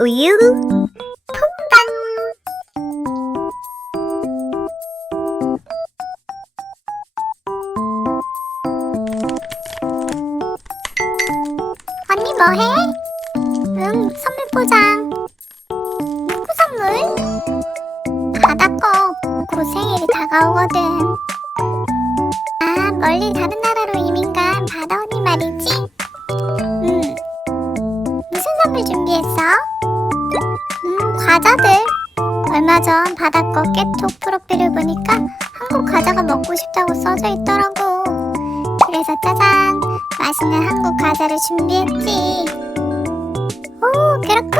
우유 통당. 언니 뭐해? 응, 선물 포장. 누구 선물? 바다 거. 곧 생일이 다가오거든. 아, 멀리 다른 나라로 이민 간 바다 언니 말이지? 응. 무슨 선물 준비했어? 과자들. 얼마 전 바다 거 깨톡 프로필을 보니까 한국 과자가 먹고 싶다고 써져 있더라고. 그래서 짜잔, 맛있는 한국 과자를 준비했지. 오, 그렇군.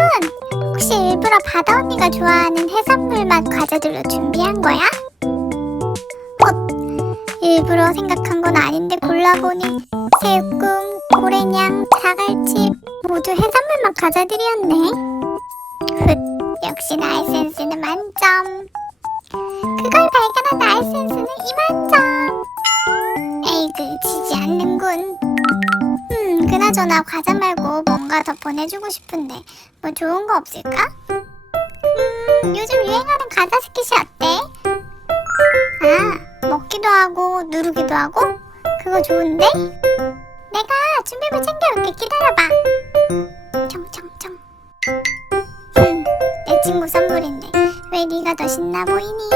혹시 일부러 바다 언니가 좋아하는 해산물 맛 과자들로 준비한 거야? 일부러 생각한 건 아닌데 골라보니 새우깡, 고래냥, 자갈치 모두 해산물 맛 과자들이었네. 역시 나의 센스는 만점. 그걸 발견한 나의 센스는 이만점. 에이그, 지지 않는군. 그나저나 과자 말고 뭔가 더 보내주고 싶은데 뭐 좋은 거 없을까? 요즘 유행하는 과자 스킷이 어때? 아, 먹기도 하고 누르기도 하고? 그거 좋은데? 내가 준비물 챙겨올게. 기다려봐. 청청청. 내 친구 선물인데 왜 네가 더 신나 보이니?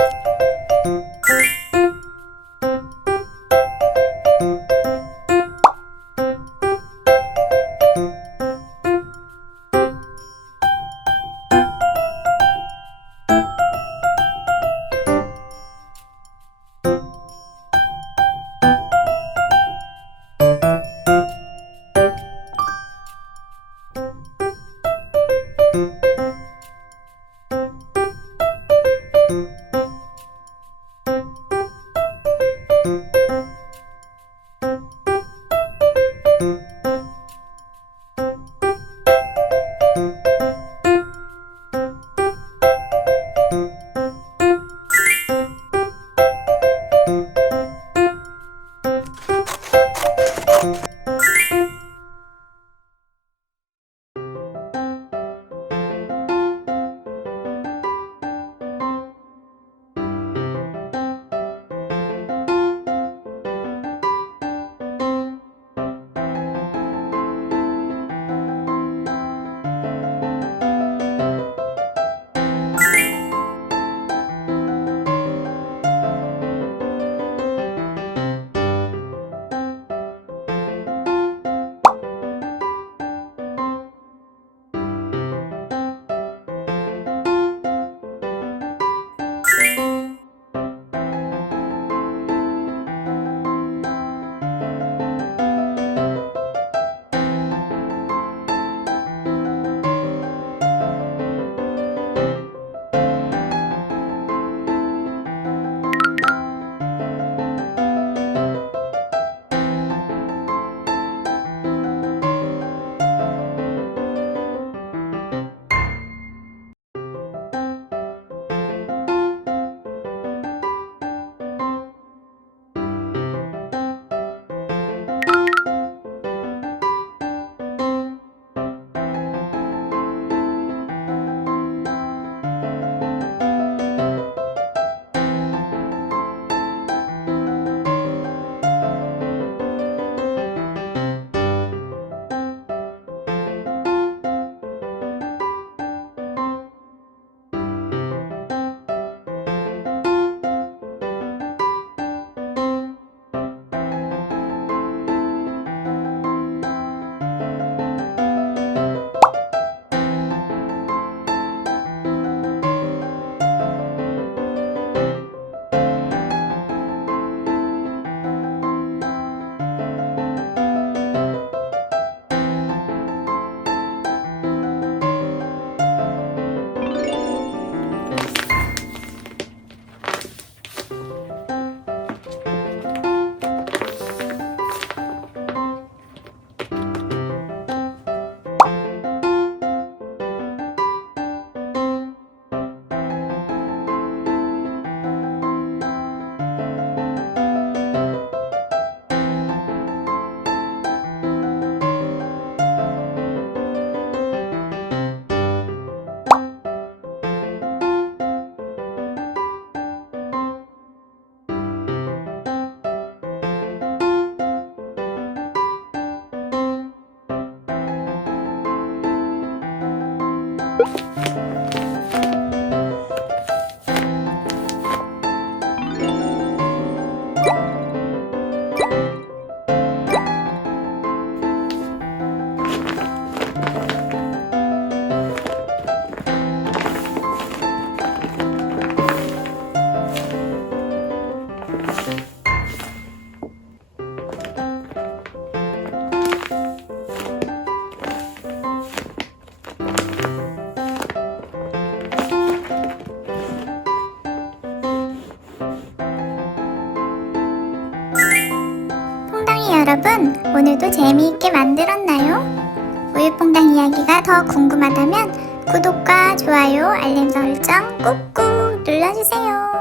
여러분, 오늘도 재미있게 만들었나요? 우유퐁당 이야기가 더 궁금하다면 구독과 좋아요, 알림 설정 꾹꾹 눌러주세요.